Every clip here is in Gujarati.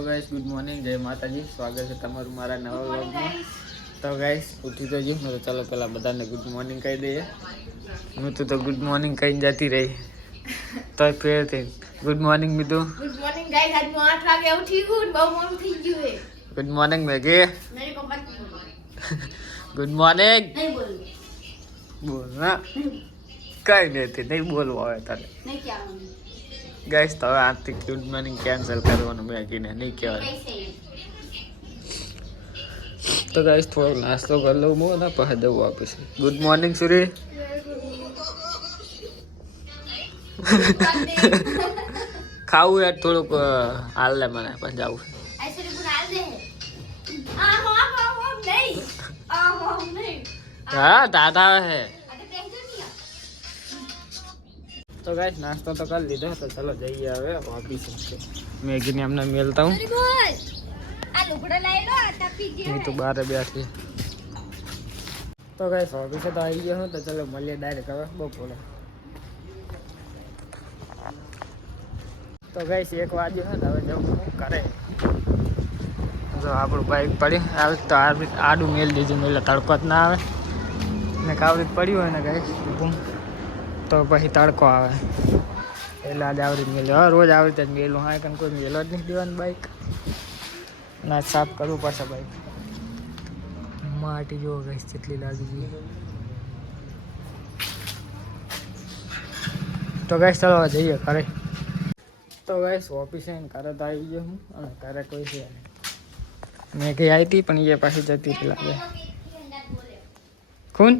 હેલો ગાઈસ, ગુડ મોર્નિંગ, જય માતાજી. સ્વાગત છે તમારું મારા નવા વ્લોગમાં. તો ગાઈસ ઉઠી તો ગયું મેં, તો ચાલો પેલા બધાને ગુડ મોર્નિંગ કહી દઈએ. હું તો ગુડ મોર્નિંગ કહીને જતી રહી તો ફેર થઈ ગુડ મોર્નિંગ મીધું. ગુડ મોર્નિંગ ગાઈસ, આજ હું 8 વાગે ઉઠી છું, બહુ મોડું થઈ ગયું છે. Good morning Meghi. મેરે को मत बोलो. Good morning. नहीं बोलूं. બોલ ના કઈ નથી, નહીં બોલવું આવે તારે. नहीं क्या बोलूं. ગાઈસ તો હવે આજથી ગુડ મોર્નિંગ કેન્સલ કરવાનું મેગીને નહીં કહેવાય. कैसे. તો ગાઈસ થોડો નાસ્તો કરી લઉં હું ને પછી જવું આપીશ. ગુડ મોર્નિંગ સુરી. ખાવું યાર થોડુંક હાલ લે મને પણ જાવું. ऐसे भी बुला दे. नहीं. नहीं. હા દાદા હે. अगर टेंशन नहीं है. તો ગાઈસ નાસ્તો તો કરી લીધો, તો ચલો જઈએ હવે ઓફિસ. મેગીને અમને મેલતા હું. अरे बोल. आ लुगड़ा लाई लो, तभी હું તો બહાર બેઠી. તો ગાઈસ ઓફિસે તો આવી ગયો હું, તો ચલો મળીએ ડાયરેક્ટ હવે બપોરે. તો ગાઈસ 1 વાગ્યો છે ને, હવે જવું હું કરે. જો આપણું બાઈક પડ્યું આવે તો આડું મેલ દીધું, એટલે તડકો જ ના આવે ને. કાવરી પડ્યું હોય ને ગાઈસ તો પછી તડકો આવે, એટલે આજે આવરી મેલ્યો. હા રોજ આવી રીતે જ મેલું, હા કારણ કોઈ મેલો જ નહીં દેવાનું બાઈક ના. સાફ કરવું પડશે બાઈક. માટી જોવો ગાઈસ કેટલી લાગી ગઈ. તો ગાઈસ ચાલો જઈએ ઘરે. તો ગાઈસ ઓફિસે ઘરે તો આવી ગયો હું, અને ઘરે કોઈ છે નહીં. મેં કઈ આવી હતી પણ એ પાછી જતી હતી લાગે. કોણ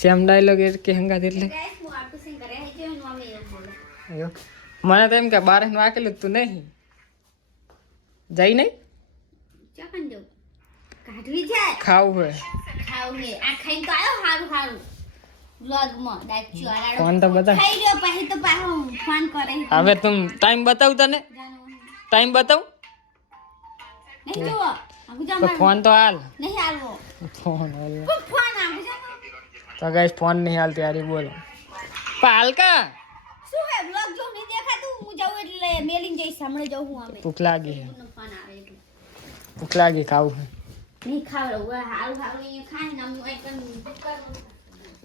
સેમ ડાયલોગ કે હંગાત એટલે गाइस હું આપી સિંગ કરે છે, હું મમ્મી એ બોલો. મને તો એમ કે બારે વાકેલું તું નહીં જઈ નહીં ચાકન જો કાઢવી જાય. ખાવું હોય ખાવ હે આ ખાઈને તો આયો હારું હારું વ્લોગ માં દાચી વાળો ફોન તો બતાવ. ખાઈ લ્યો પછી તો પાછો ફોન કરે. હવે તું ટાઈમ બતાવ તને, ટાઈમ બતાવ નહીં જોવો આગુ જા. તો ફોન તો હાલ. નહીં આલવો ફોન હાલ. ફોન આગુ જા. તો ગાઈસ ફોન નહીં હાલ ત્યારે બોલો પાલકા. શું હે વ્લોગ જો નહીં દેખાતું, હું જાઉં એટલે મેલિંગ જઈશ. હમણે જાઉં હું આવે ભૂખ લાગી છે, ફોન આવે એટલે ભૂખ લાગી, ખાવું છે. નહીં ખાવ હારું હારું એ ખાઈ ને હું એક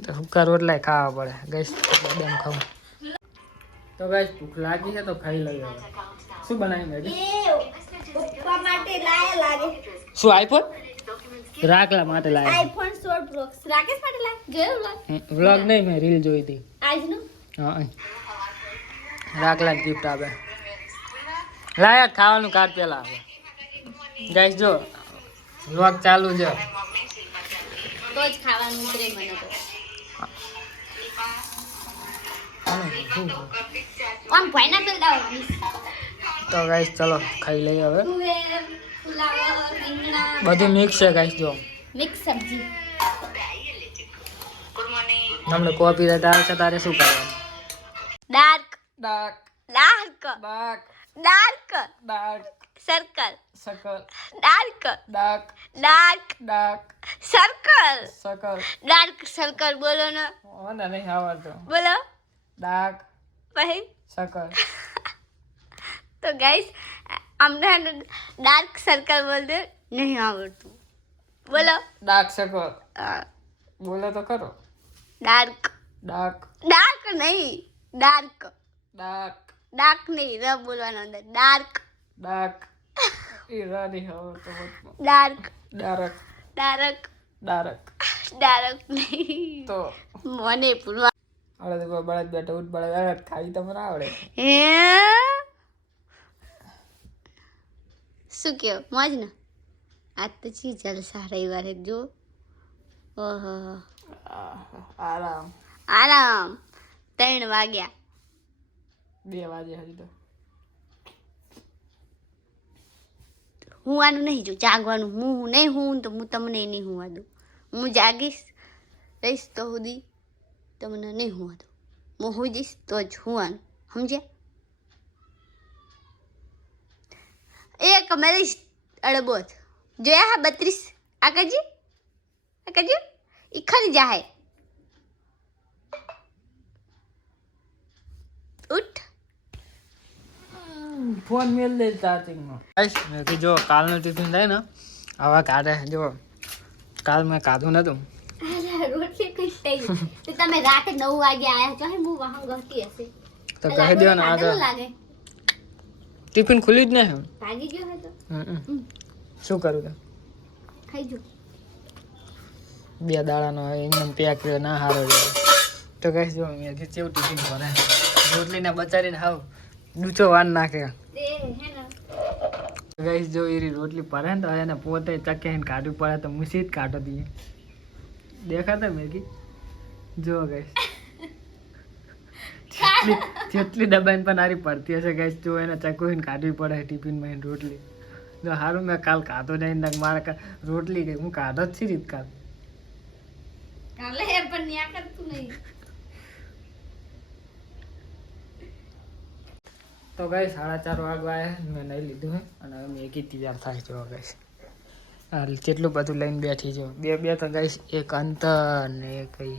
તો હુક્કા રોટલા ખાવા પડે ગાઈસ, બદામ ખાવું. તો ગાઈસ ભૂખ લાગી છે તો ખાઈ લઈએ હવે. શું બનાવી મેગી? પપ્પા માટે લાયા લાગે. શું આઈફોન? રાખલા માટે લાયા. આઈફોન 16 પ્રો રાકેશ માટે લાયા. જોયું વ્લોગ વ્લોગ નહીં, મેં રીલ જોઈ હતી. આજનું હા રાખલા ગિફ્ટ આપે. લાયા ખાવાનું કાર્ડ પેલા આવે. ગાઈસ જો વ્લોગ ચાલુ છે. તો જ ખાવાનું ઉતરે મને તો. આમ પાઇનેપલ દાવ. તો ગાઈસ ચલો ખાઈ લઈએ હવે. તુવેર ફુલાવર રીંગણા બધું મિક્સ છે ગાઈસ. જો મિક્સ સબ્જી. તમને કોપી રાઈટ આવે છે તારે શું કરવાનું? Dark dark dark dark dark dark circle સકલ dark dark dark dark circle સકલ. ડાર્ક સર્કલ બોલો ને. મને નહીં આવડતું. બોલો ડાર્ક પછી સકલ. તો ગાઈસ અમને ડાર્ક સર્કલ બોલते नहीं આવડતું. બોલો ડાર્ક સકલ બોલો તો ખરો. ડાર્ક ડાર્ક ડાર્ક નહીં ડાર્ક ડાર્ક ડાર્ક નહીં ર બોલવાનો અંદર ડાર્ક ડાર્ક એ રાની આવડતો dark dark dark dark dark નહીં તો મને પૂરવા આવડે તો બળદ બેઠો ઉઠ બળદ ખાઈ તો મને આવડે. હે શું કેવું મોજ ને. આજ તો ચી જલસા રવિવારે જો. ઓહો આરામ. આરામ 3 વાગ્યા. 2 વાગે હજી તો. હું આનું નહીં જો જાગવાનું. હું નહીં હું તો હું તમને નહીં હુંવા દઉં. હું જાગીશ રહીશ તો સુધી તમને નહીં હુંવા દઉં. હું હોઈ જઈશ તો જ હુંવાનું, સમજ્યા? એક મેરી અડબોત જોયા હા 32 આ કરજી ઈ ખરી જાય. ઉઠ ફોન મેલ દે ચાર્જિંગમાં. મેં કીધું જો કાલનું ટિફિન થાય ને હવે કાઢે. જો કાલ મેં કાઢું નતું. રોટલી કઈ થઈ તો તમે રાતે 9 વાગે આયા છો. હું વહાં ગહતી હશે તો કહી દો ને આગળ. લાગે ટિફિન ખુલી જ નહીં. ભાગી ગયો હે તો શું કરું તો ખાઈ જો. 2 દાડાનો એકદમ પેક રહ્યો ના હારો રહ્યો. તો કહીશ જો મેં કેવું ટિફિન ભરે રોટલીને બચારીને હાવ ડૂચો વાન નાખે. કહીશ જો એ રોટલી ભરે ને તો એને પોતે ચકેને કાઢવું પડે તો મુસી જ કાઢો દઈએ. દેખાતા મેગી જો કહીશ જેટલી દબાઈને પણ હારી પડતી હશે કહીશ જો એને ચકુઈને કાઢવી પડે ટિફિનમાં રોટલી. જો સારું મેં કાલ કાઢો નહીં મારે રોટલી ગઈ હું કાઢો જ છી રીત કાલ કાલે પણ ન્યા કરતું નહીં. તો ગઈ 4:30 વાગવા આવ્યા મેં નહીં લીધું હે અને હવે મેગી તૈયાર થાય જો ગઈશ. કેટલું બધું લઈને બેઠી જો બે તો ગઈશ એક અંતર ને કઈ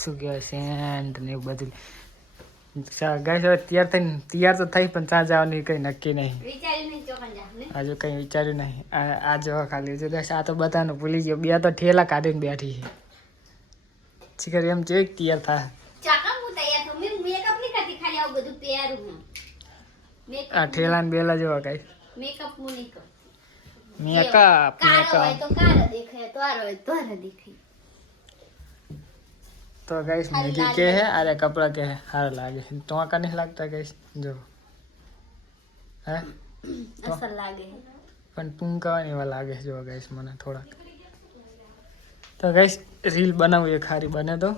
શું કહેવાય સેન્ટ ને એવું બધું ગઈશ. હવે તૈયાર તો થઈ પણ ત્યાં જવાની કંઈ નક્કી નહીં. હજુ કંઈ વિચાર્યું નહીં. આ જો ખાલી જો ગઈશ આ તો બધાને ભૂલી ગયો. 2 તો ઠેલા કાઢીને બેઠી છે. શીખર એમ છે તૈયાર થાય. આ ઠેલા ને બેલા જેવા કઈ મેકઅપ હું નહીં કરું. મેકઅપ તો કાળો દેખાય તોરો હોય તોરો દેખાય. તો ગાઈસ મેગી કે હે અરે કપડા કે સારા લાગે તો કા નહીં લાગતા ગાઈસ જો હે અસર લાગે પણ ટૂંકાવાની એવા લાગે જો ગાઈસ મને થોડા. તો ગાઈસ રીલ બનાવું એક સારી બને તો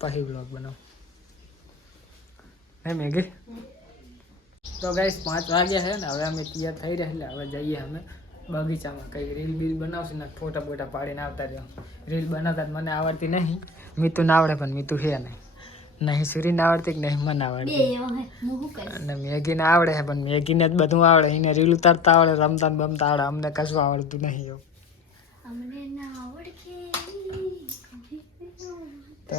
પછી બ્લોગ બનાવું હે મેગી. તો ગાઈસ 5 વાગ્યા છે ને હવે અમે તૈયાર થઈ રહ્યા એટલે હવે જઈએ અમે બગીચામાં કંઈ રીલ બીલ બનાવશે ને ફોટા બોટા પાડીને આવતા રહ્યો. રીલ બનાવતા મને આવડતી નહીં. મીતું ના આવડે પણ મીતું છે નહીં સુરી ના આવડતી કે નહીં મને આવડતી અને મેગીને આવડે છે પણ મેગીને જ બધું આવડે. એને રીલ ઉતારતા આવડે રમતા ને બમતા આવડે. અમને કશું આવડતું નહીં એવું. તો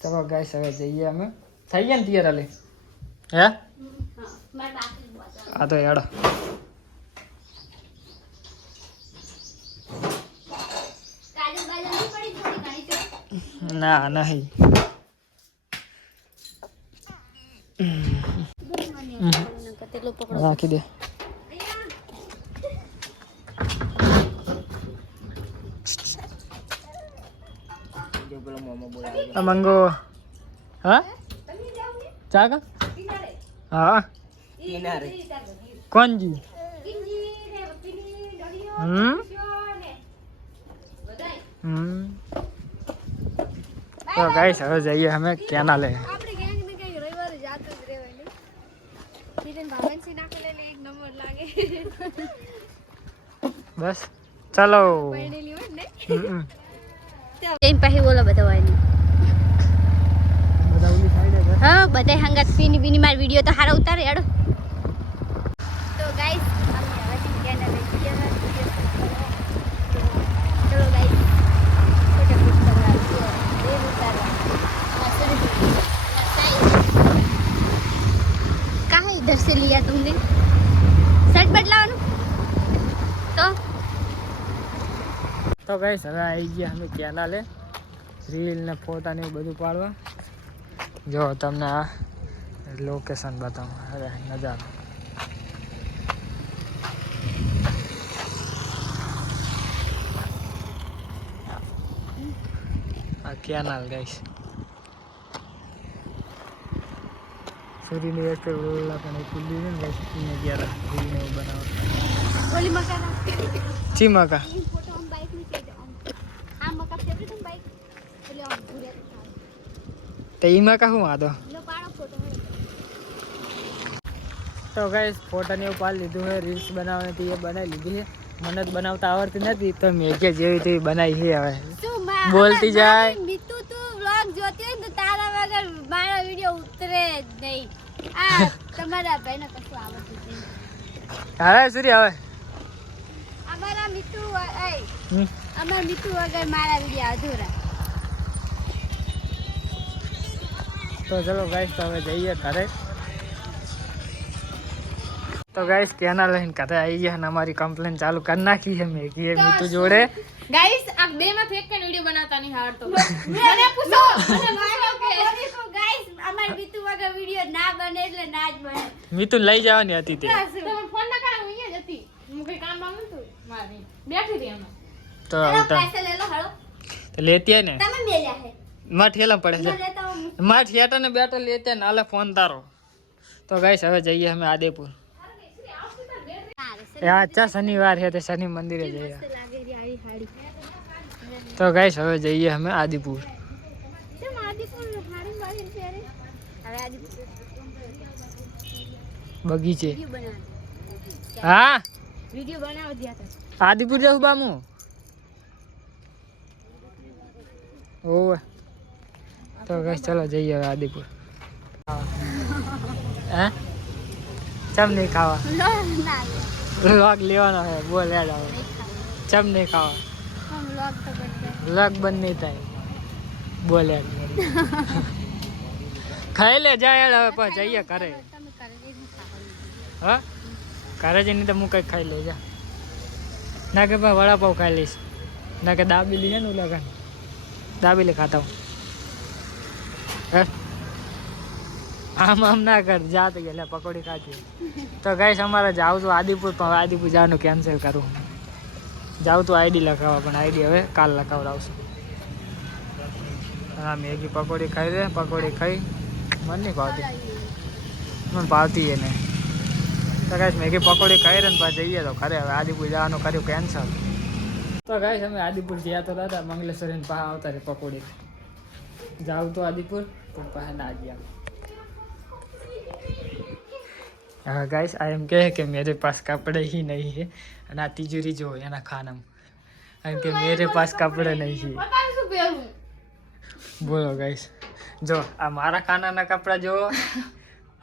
ચલો ગાઈસ હવે જઈએ અમે થઈ ગયા ને તૈયાર હાલે હે આ તો હેડો. ના નહીં રાખી દે. મંગો હા ચા કા હા કોણ જી તો ગાઈસ હવે જઈએ અમે કેનાલે. બસ ચાલો પછી બોલો બધા હા બધા હંગાત પીની બીની મારી વિડીયો તો હારા ઉતારે હેડો. તો ગાઈસ અમે હવે કેનાલે ચલો ગાઈસ कहाँ इधर से लिया तुमने शर्ट बदलाવાનું તો ગાઈસ હવે આવી ગયા અમે કેનાલે રીલ ને ફોટા ને બધું પાડવા. જો તમને આ લોકેશન બતાવું અરે નજારો આ કેનાલ ગાઈસ સુરીની એક ઓલા પણ ખુલ્લી છે ને ગાઈસ એને ગયા રીલને બનાવવા ઓલી મકા ચી મકા ફોટો આમ બાઈક ની છે આ મકા ફેવરેટ આમ બાઈક ઓલી આમ ભૂરે તો ઈ મકા હું આદો લો પાડો ફોટો. તો ગાઈસ ફોટાને એવું પાડી લીધું છે. રીલ્સ બનાવવાની હતી એ બનાવી લીધી છે. મને જ બનાવતા આવડતી નથી તો મેઘે જેવી તેવી બનાવી છે. હવે બોલતી જાય મીતુ તું વ્લોગ જોતી હોય તો તારા વગર મારા વિડિયો ઉતરે જ નહીં. આ તમારા ભાઈને કશું આવડતું નથી. હવે સુરી હવે અમારા મીતુ વગર મારા વિડિયો અધૂરા. તો ચલો ગાઈસ તો હવે જઈએ ઘરે. तो गाइस कहना लઈને कहते आई है हमारी कंप्लेन चालू करना की है मैगी है मीतू जोड़े गाइस आप बे में फेंक के वीडियो बनाता नहीं हार तो मैंने पूछो ગાઈસ અમાર બીતુ વગર વિડિયો ના બને એટલે ના જ બને મીતુ લઈ જવાની હતી તે તમે ફોન ના કરા હું અહીંયા જતી હું કઈ કામ બામ નતું મારી બેઠી રહી અમે તો પૈસા લે લો હાલો તો લેતી આય ને તમે મેલ્યા હે માં ઠેલા પડે છે માં ઠેટા ને બેટા લેતે ને આલે ફોન તારો તો ગાઈસ હવે જઈએ અમે આદેપુર अच्छा शनिवार है तो शनि मंदिर जाइए तो गाइस હવે જઈએ અમે આદિપુર બગીચે હા वीडियो बनाव दिया था આદિપુર જાઉં બામુ ઓવે તો ગાઈસ ચલો જઈએ હવે આદિપુર હે ચમ નહીં ખાવા व्लॉग लेवाना है बोल यार आओ चम नहीं खाओ हम लोग तो बनते व्लॉग बन नहीं था बोल यार खाई ले जा यार હવે પાછ જઈએ કરે તમે કરે જ હા કરે જ નહીં તો હું કઈ ખાઈ લે જા ના કે ભાઈ વડાપાવ ખાઈ લઈશ ના કે દાબેલી છે ને લગન દાબેલી ખાતા હું આમ આમ ના કર જા તો ગયેલા પકોડી ખાતી તો ગાઈસ અમારે જાવ તો આદિપુર પણ આદિપુર જવાનું કેન્સલ કરું જાવ તો આઈડી લખાવવા પણ આઈડી હવે કાલ લખાવડાવશું હા મેગી પકોડી ખાઈ દે પકોડી ખાઈ મને નહીં ભાવતી મને ભાવતી એ નહીં તો ગાઈસ મેગી પકોડી ખાઈ રહે ને પાછા જઈએ તો ખરે હવે આદિપુર જવાનું કર્યું કેન્સલ તો ગાઈસ અમે આદિપુર ગયા તો દાદા મંગલેશ્વરી પાસે આવતા રહે પકોડી જાવ તો આદિપુર પણ પાસે ના ગયા हाँ गाइस आई एम कहे कि मेरे पास कपड़े ही नहीं है ना तिजोरी जो है ना खाना आई एम के मेरे पास कपड़े नहीं है पता नहीं શું પહેરું बोलो गाइस जो हमारा खाना ना कपड़ा जो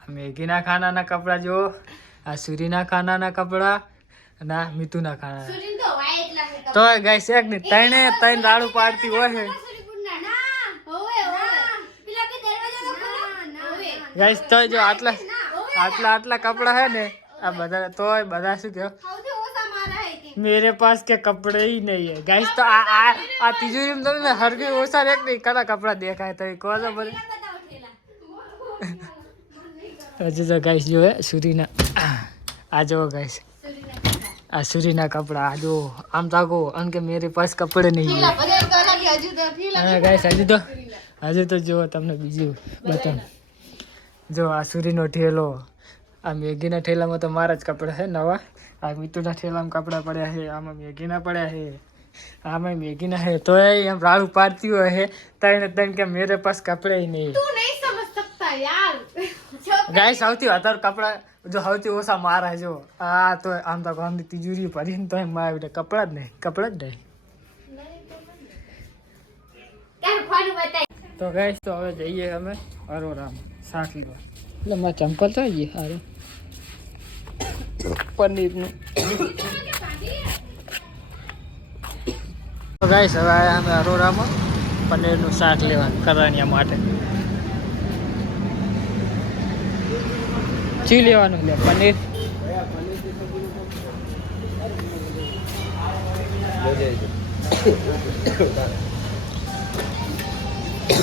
मैगी ना खाना ना कपड़ा जो सूरी ना खाना ना कपड़ा ना मीतू ना खाना સુરીન તો વાય એટલા છે तो गाइस एक नहीं तैन राड़ू पाड़ती वो है સુરીપુર ના હોવે હોવે પેલા કે દરવાજો તો ખોલો હોવે गाइस तो जो आटला आटला कपड़ा है ने आ बता तो बता શું કહો સૌથી ઓછા મારા હે કે मेरे पास के कपड़े ही नहीं है गाइस तो आ तिजोरी में तो मैं हर कोई ओसा एक नहीं कड़ा कपड़ा देखा है तो कौन सा बोले બતાવો ઠેલા अच्छा तो गाइस जो है सूरीना आ जाओ गाइस आ सूरीना कपड़ा आ जाओ आम ताको अनके मेरे पास कपड़े नहीं है બધા તો લાગી હજુ તો ઠીલા हाँ गाइस हजू तो जो तमने बीजू बताओ जो आ सूरीनो ठेलो आ मैगीना ठेलाમાં તો મારા જ કપડા છે નવા આ મીતુના ઠેલામાં કપડા પડ્યા છે આમાં મેગીના પડ્યા છે આમાં મેગીના है तो એમ રાડું પાડતી હોય है તણ કે मेरे पास कपड़े ही नहीं तू नहीं समझ सकता यार गाइस સૌથી વધારે કપડા જો સૌથી ઓછા મારા જો આ તો આમ તો ગામની તિજોરી ભરીને તો મારા બેટા કપડા જ નહીં તાર ફોન બતાય તો ગાઈસ તો હવે જઈએ અમે અરોરામાં શાક લેવા એટલે મારા ચંપલ તો આવી સારું પનીરનું તો ગાઈસ હવે આવ્યા અમે અરોરામાં પનીરનું શાક લેવા કરાણિયા માટે ચી લેવાનું લે પનીર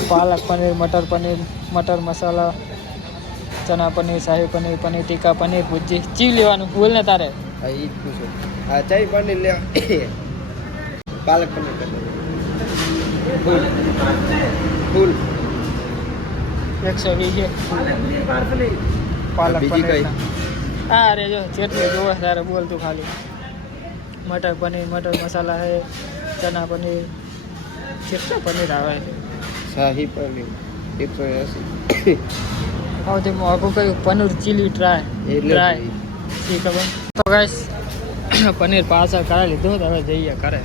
पालक पनीर मटर मसाला चना पनीर शाही पनीर पनीर टिक्का पनीर भुजी ची लेवानुं बोल ने तारे હા ઈ જ પૂછો હા ચાઈ પનીર લે પાલક પનીર કરી ફૂલ 120 છે પાલક બીજી પનીર કઈ? હા અરે જો જેટલી જોવે તારે બોલ તું ખાલી मटर पनीर मटर मसाला है चना पनीर कितना पनीर आवे શાહી પનીર 180 સૌથી મોંઘું કયું પનીર ચીલી ટ્રાય એટલે ઠીક હવે તો ગાઈસ પનીર પાછળ કરાવી લીધું તો હવે જઈએ કરે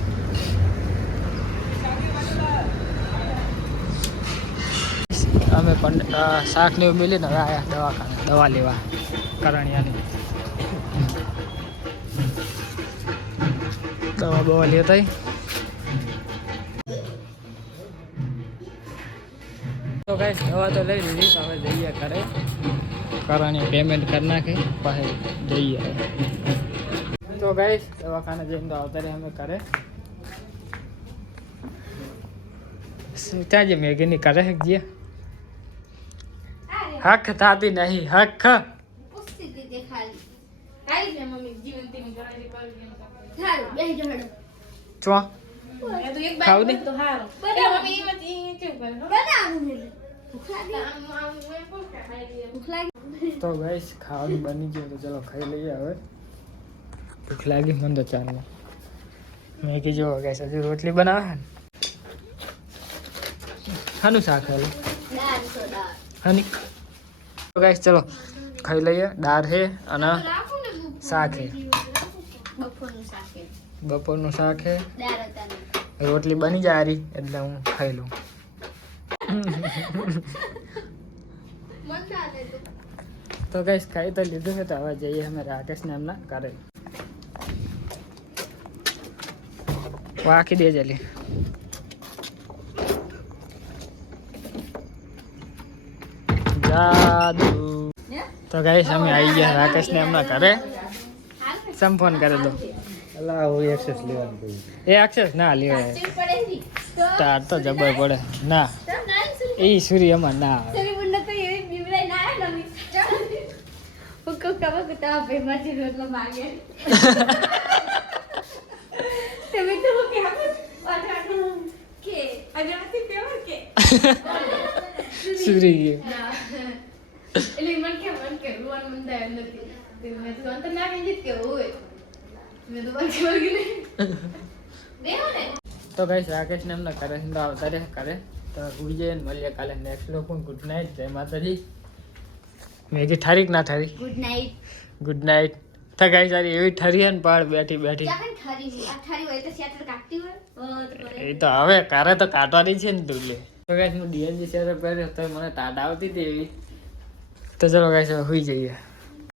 અમે શાક ને એવું મિલીને હવે આયા દવાખાને દવા લેવા કરણિયાની દવા બવા લેતા તો ગાઈસ દવા તો લઈ લીધી તો હવે જઈએ ઘરે કરવાની પેમેન્ટ કરી નાખે પાસે જઈએ હવે. તો ગાઈસ દવાખાને જઈને તો આવતા રહે અમે કરે ત્યાં જે મેગીની કરે હે જે હક થતી નહીં હક પૂછતી હતી તે ખાલી કાઈ છે મમ્મી જીવનતીની ગણતરી કરવી એમ તો. સારું બેસી જાઓ હેડો. ચો એ તો એક ખાવ બાજુ દે. તો હારું. બરાબર. એ મમ્મી એમાંથી કેવું કરે ખબર? બનાવું ને ભૂખ લાગી આમ એમ કોણ ખાઈ લે. ભૂખ લાગી તો ગાઈસ ખાવાનું બની ગયું તો ચલો ખાઈ લઈએ હવે ભૂખ લાગી મને તો ચાલને મેગી જો ગાઈસ હજુ રોટલી બનાવે ને હાનું શાક હાલું દાળ તો દાળ હની તો ગાઈસ ચલો ખાઈ લઈએ દાળ છે અને રાખો ને શાક છે બપોરનું શાક છે. બપોરનું શાક છે દાળ હતા ને રોટલી બની જાય રહી એટલે હું ખાઈ લઉં મન ના દે તો તો ગાઈસ ખાઈ તો લીધું છે તો હવે જઈએ અમે રાકેશને એમના ઘરે વાકી દે જલી જાદુ તો ગાઈસ અમે આવી ગયા રાકેશને એમના ઘરે સમ ફોન કરી દો અલા હું એક્સેસ લેવાનું કહ્યું. એ એક્સેસ ના લેવાય ચીલ પડે ની તાર તો જબર પડે ના તો નાઈ સુરી એ સૂરી અમાર ના આવે સુરી મુંડા તો એવી બીવરાઈ ના આવે ને હુકમ કબો કતા પે માજી રોટલો માંગે તમે તો કે હમ વાટા કે અજાતી પેવર કે સૂરી ગઈ એટલે મન કે રૂવાન મન દે નથી. તે મેં તો અંતર ના કેજી કે ઓય. મેં તો બાકી વગી નહીં. બેહો ને તો ગાઈસ રાકેશને એમના ઘરે તો આવતા રહે કરે તો ઉઈ જઈએ ને મળીએ કાલે નેક્સ્ટ લોકો ગુડ નાઇટ જય માતાજી મેગી ઠારીક ના ઠારી ગુડ નાઈટ ગુડ નાઇટ તો ગાઈસ સારી એવી ઠરી હે ને પાડ બેઠી બેઠી ચાકન ઠરી છે આ ઠરી હોય તો શેટર કાટતી હોય તો કરે એ તો હવે કારે તો કાટવાની છે ને તું લે તો ગાઈસ હું ડીએનજી શેર પહેર્યો તો મને ટાટ આવતી હતી એવી તો ચલો ગાઈસ હવે હુઈ જઈએ